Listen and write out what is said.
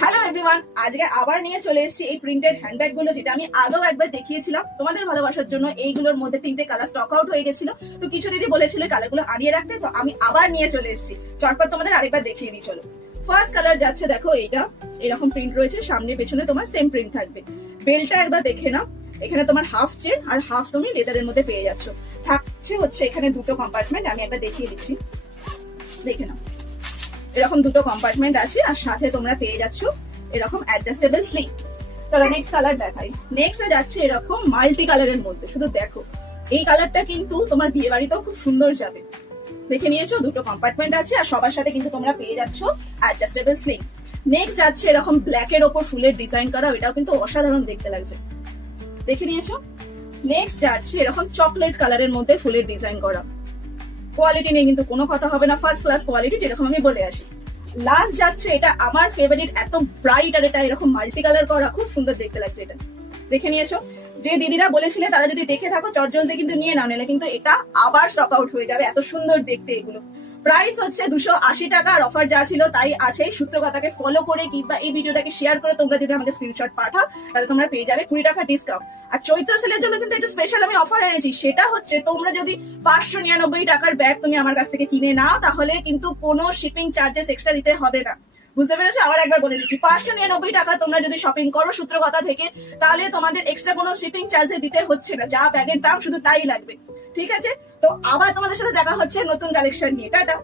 Hello everyone, আজকে আবার নিয়ে চলে এসেছি এই প্রিন্টেড হ্যান্ডব্যাগ গুলো, যেটা আমি আগেও একবার দেখিয়েছিলাম। তোমাদের ভালোবাসার জন্য এইগুলোর মধ্যে 3টে কালার স্টক আউট হয়ে গেছিল, তো কিছু দিদি বলেছিল কালার গুলো আনিয়ে রাখতে, তো আমি আবার নিয়ে চলে এসেছি। চটপট তোমাদের আরেকবার দেখিয়ে দিই চলো। ফার্স্ট কালার যাচ্ছে, দেখো এইটা এরকম প্রিন্ট রয়েছে, সামনে পেছনে তোমার সেম প্রিন্ট থাকবে। বেলটা একবার দেখে নাও, এখানে তোমার হাফ চেন আর হাফ তুমি লেদারের মধ্যে পেয়ে যাচ্ছ। থাকছে হচ্ছে এখানে দুটো কম্পার্টমেন্ট, আমি একবার দেখিয়ে দিচ্ছি, দেখে নাও। এরকম দুটো কম্পার্টমেন্ট আছে, আর সাথে তোমরা পেয়ে যাচ্ছ এরকম অ্যাডজাস্টেবল স্লিভ। তাহলে নেক্সট কালার দেখাই। নেক্সট যাচ্ছে এরকম মাল্টি কালারের মধ্যে, শুধু দেখো এই কালারটা কিন্তু তোমার বিয়ে বাড়িতেও খুব সুন্দর যাবে। দেখে নিয়েছো, দুটো কম্পার্টমেন্ট আছে, আর সবার সাথে কিন্তু তোমরা পেয়ে যাচ্ছ অ্যাডজাস্টেবল স্লিভ। নেক্সট যাচ্ছে এরকম ব্ল্যাকের ওপর ফুলের ডিজাইন করা, এটাও কিন্তু অসাধারণ দেখতে লাগছে। দেখে নিয়েছো। নেক্সট যাচ্ছে এরকম চকলেট কালারের মধ্যে ফুলের ডিজাইন করা। কোয়ালিটি নিয়ে কিন্তু কোনো কথা হবে না, ফার্স্ট ক্লাস কোয়ালিটি, যেরকম আমি বলে আসি। লাস্ট যাচ্ছে এটা আমার ফেভারিট, এত ব্রাইট, আর এটা এরকম মাল্টি কালার করা, খুব সুন্দর দেখতে লাগছে। এটা দেখে নিয়েছো। যে দিদিরা বলেছিলে তারা যদি দেখে থাকো চটজলদি কিন্তু নিয়ে নাও, নিলে কিন্তু এটা আবার স্টক আউট হয়ে যাবে। এত সুন্দর দেখতে এগুলো। প্রাইস হচ্ছে 280 টাকা, আর অফার যা ছিল তাই আছে। সূত্রকথাকে ফলো করে কিংবা এই ভিডিওটাকে শেয়ার করে তোমরা যদি আমাকে স্ক্রিনশট পাঠাও, তাহলে তোমরা পেয়ে যাবে 20 টাকা ডিসকাউন্ট। আর চৈত্র সেলের জন্য কিন্তু একটু স্পেশাল আমি অফার এনেছি, সেটা হচ্ছে তোমরা যদি 599 টাকার ব্যাগ তুমি আমার কাছ থেকে কিনে নাও, তাহলে কিন্তু কোনো শিপিং চার্জেস এক্সট্রা দিতে হবে না। বুঝতে পেরেছো? আবার একবার বলে দিচ্ছি, 599 টাকা তোমরা যদি শপিং করো সূত্রকথা থেকে, তাহলে তোমাদের এক্সট্রা কোনো শিপিং চার্জ দিতে হচ্ছে না। যা ব্যাগের দাম শুধু তাই লাগবে। ঠিক আছে, তো আবার তোমাদের সাথে দেখা হচ্ছে নতুন কালেকশন নিয়ে। টাটা।